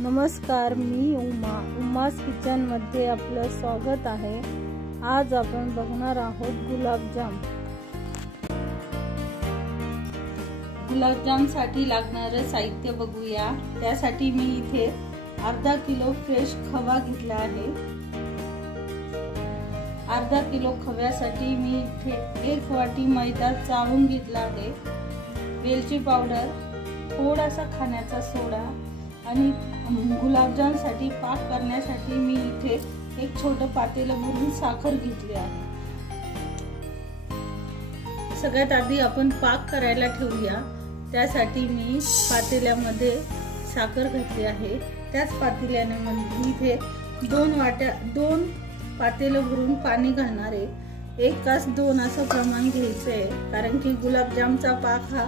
नमस्कार, मी उमास किचन मध्ये आपलं स्वागत आहे। आज आपण बघणार आहोत गुलाबजाम। गुलाबजाम साठी लागणारे साहित्य बघूया। त्यासाठी मी इथे अर्धा किलो फ्रेश खवा घेतला आहे। अर्धा किलो खव्यासाठी मी इथे 1 वाटी मैदा चाळून घेतला आहे। वेलची पावडर, थोडासा खाण्याचा सोडा आणि गुलाबजाम साठी पाक करण्यासाठी मी इथे एक छोटं पातेलं भरून साखर घेतली आहे। सगळ्यात आधी आपण पाक करायला ठेवूया। त्यासाठी मी पातेल्यामध्ये साखर घातली आहे। त्याच पातेल्याने मी इथे 2 पातेलं भरून पाणी घालणार आहे। 1:2 असं प्रमाण घ्यायचं आहे, कारण की गुलाबजामचा पाक हा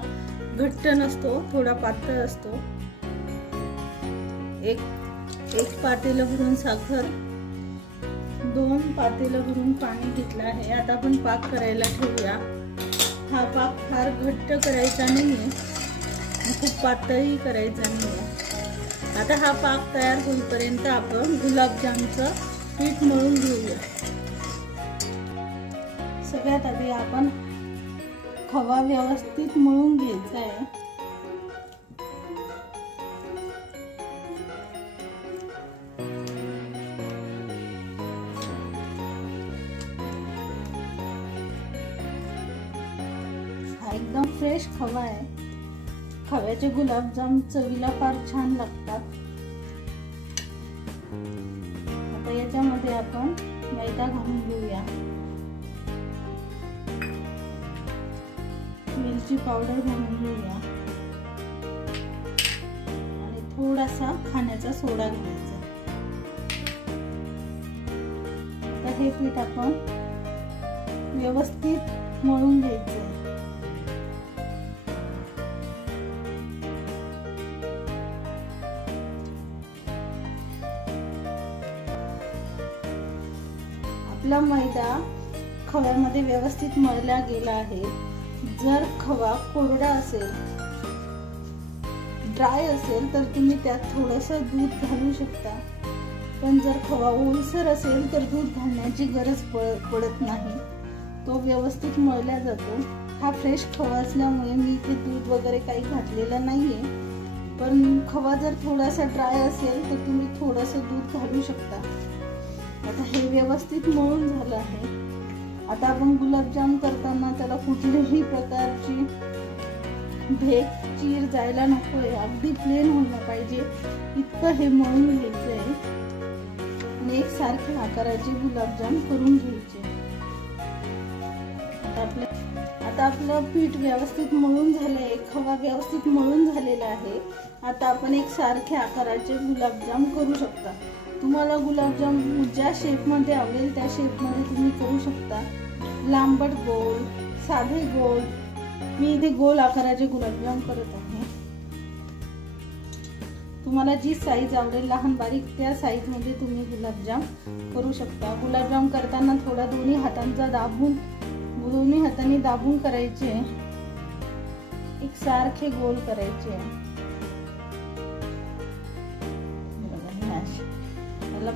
घट्ट नसतो, थोडा पातळ असतो। एक पातेलं भरून साखर, 2 पातेलं भरून पाणी घेतलं आहे। आता आपण पाक करायला ठेवूया। हा पाक फार घट्ट करायचा नाहीये, खूप पातळही करायचा नाहीये। आता हा पाक तयार होईपर्यंत आपण गुलाबजामचं पीठ मळून घेऊया। सगळ्यात आधी आपण खवा व्यवस्थित मळून घ्यायचा आहे। एकदम फ्रेश खवा आहे। खव्याचे गुलाबजाम चवीला फार छान लागतात। आता याच्यामध्ये आपण मैदा घालून घेऊया। वेलची पावडर घालून घेऊया आणि थोडासा खाण्याचा सोडा घालायचा। आता हे पीठ आपण व्यवस्थित मळून घ्यायचं आहे। आपला मैदा खव्यामध्ये व्यवस्थित मळला गेला आहे। जर खवा कोरडा असेल, ड्राय असेल तर तुम्ही त्यात थोडंसं दूध घालू शकता, पण जर खवा ओलसर असेल तर दूध घालण्याची गरज पडत नाही, तो व्यवस्थित मळला जातो। हा फ्रेश खवा असल्यामुळे मी इथे दूध वगैरे काही घातलेलं नाहीये, पण खवा जर थोडासा ड्राय असेल तर तुम्ही थोडंसं दूध घालू शकता। आता हे व्यवस्थित मळून झालं आहे। आता आपण गुलाबजाम करताना त्याला कुठलीही प्रकारची भेग, चीर जायला नकोय, अगदी प्लेन व्हायला पाहिजे इतकं हे मळून घ्यायचंय आणि एकसारखे आकाराचे गुलाबजाम करून घ्यायचे। आता आपलं पीठ व्यवस्थित मळून झालंय, खवा व्यवस्थित मळून झालेला आहे। आता आपण एकसारखे आकाराचे गुलाबजाम करू शकता। तुम्हाला गुलाबजाम ज्या शेप मध्ये आवडेल त्या शेप मध्ये तुम्ही करू शकता। लांबट गोल, साधे गोल, मी इथे गोल आकाराचे गुलाबजाम करत आहे। तुम्हाला जी साईज आवडेल लहान बारीक त्या साईज मध्ये तुम्ही गुलाबजाम करू शकता। गुलाबजाम करताना थोडा दोन्ही हातांनी दाबून करायचे, एकसारखे गोल करायचे।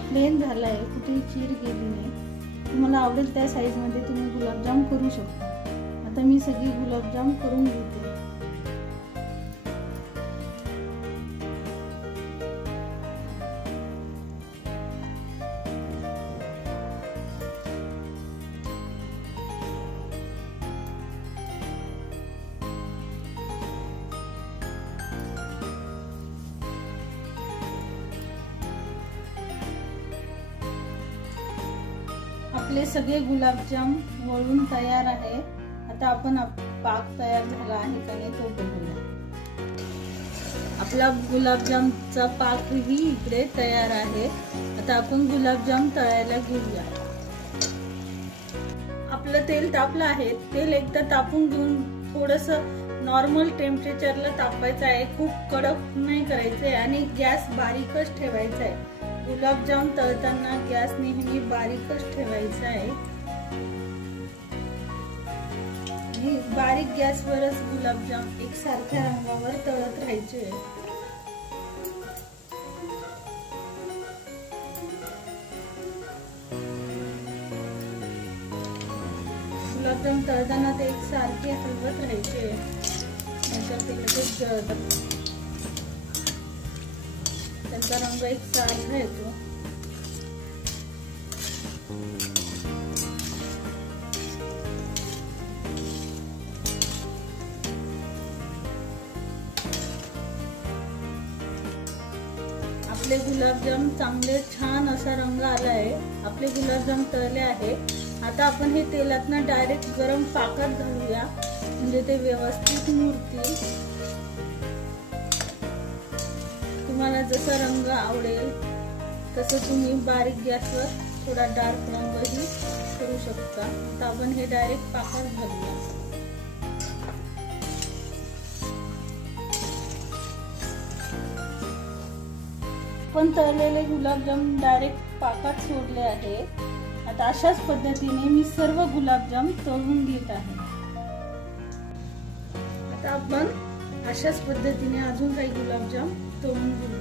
प्लेन झालाय, कुठेही चीर गेली नाही। तुम्हाला आवडेल त्या साईज मध्ये तुम्ही गुलाबजाम करू शकता। आता मी सगळी गुलाबजाम करून घेते। आपले सगळे गुलाबजाम वळून तयार आहे। आता आपण पाक तयार झाला आहे का नाही तो बघूया। आपला गुलाबजामचा पाकही इकडे तयार आहे। आता आपण गुलाबजाम तळायला घेऊया। आपलं तेल तापलं आहे। तेल एकदा तापून घेऊन थोडंसं नॉर्मल टेम्परेचरला तापायचं आहे, खूप कडक नाही करायचंय आणि गॅस बारीकच ठेवायचा आहे। गुलाबजाम तळताना गॅस नेहमी बारीकच ठेवायचा आहे। बारीक गॅसवरच गुलाबजाम एकसारख्या रंगावर तळत राहायचे। तळताना ते एकसारखे हलवत राहायचे, नाहीतर ते लगेच जळतात. त्यांचा रंग एकसारखा येतो. आपले गुलाबजाम चांगले छान असा रंग आला आहे. आपले गुलाबजाम तळले आहे. आता आपण हे तेलातनं डायरेक्ट गरम पाकात घालूया, म्हणजे ते व्यवस्थित मुरतील. तुम्हाला जसा रंग आवडेल तसं तुम्ही बारीक गॅसवर थोडा डार्क रंगही करू शकता. आता आपण हे डायरेक्ट पाकात घालूया. पण तळलेले गुलाबजाम डायरेक्ट पाकात सोडले आहे. आता अशाच पद्धतीने मी सर्व गुलाबजाम तळून घेत आहे. आता आपण अशाच पद्धतीने अजून काही गुलाबजाम तळून घेऊया.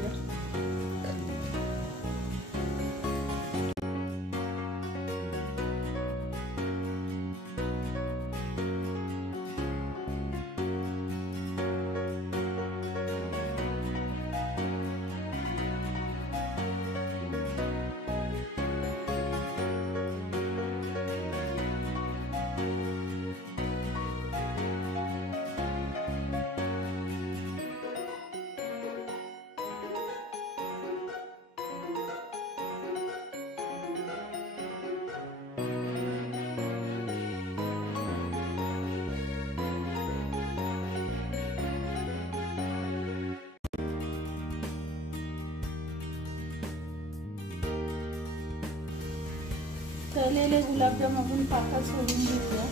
तळलेले गुलाबजाम आपण पाकात सोडून घेऊया.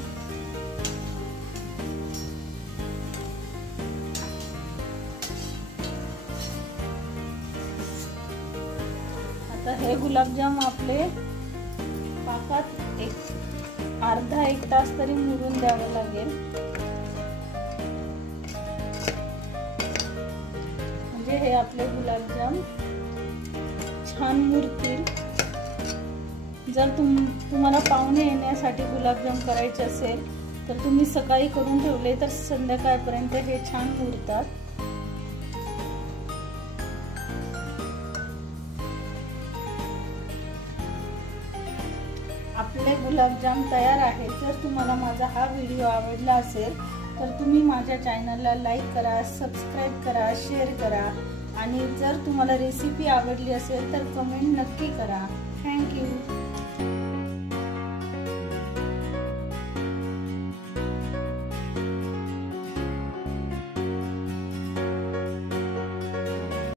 आता हे गुलाबजाम आपले पाकात अर्धा एक तास तरी मुरून द्यावं लागेल, म्हणजे हे आपले गुलाबजाम छान मुरतील. जर तुम्हाला पाहुणे येण्यासाठी गुलाबजाम करायचे असेल तर तुम्ही सकाळी करून ठेवले तर संध्याकाळपर्यंत हे छान मुरतात. आपले गुलाबजाम तयार आहे. जर तुम्हाला माझा हा व्हिडिओ आवडला असेल तर तुम्ही माझ्या चॅनलला लाईक करा, सबस्क्राईब करा, शेअर करा आणि जर तुम्हाला रेसिपी आवडली असेल तर कमेंट नक्की करा. थँक्यू.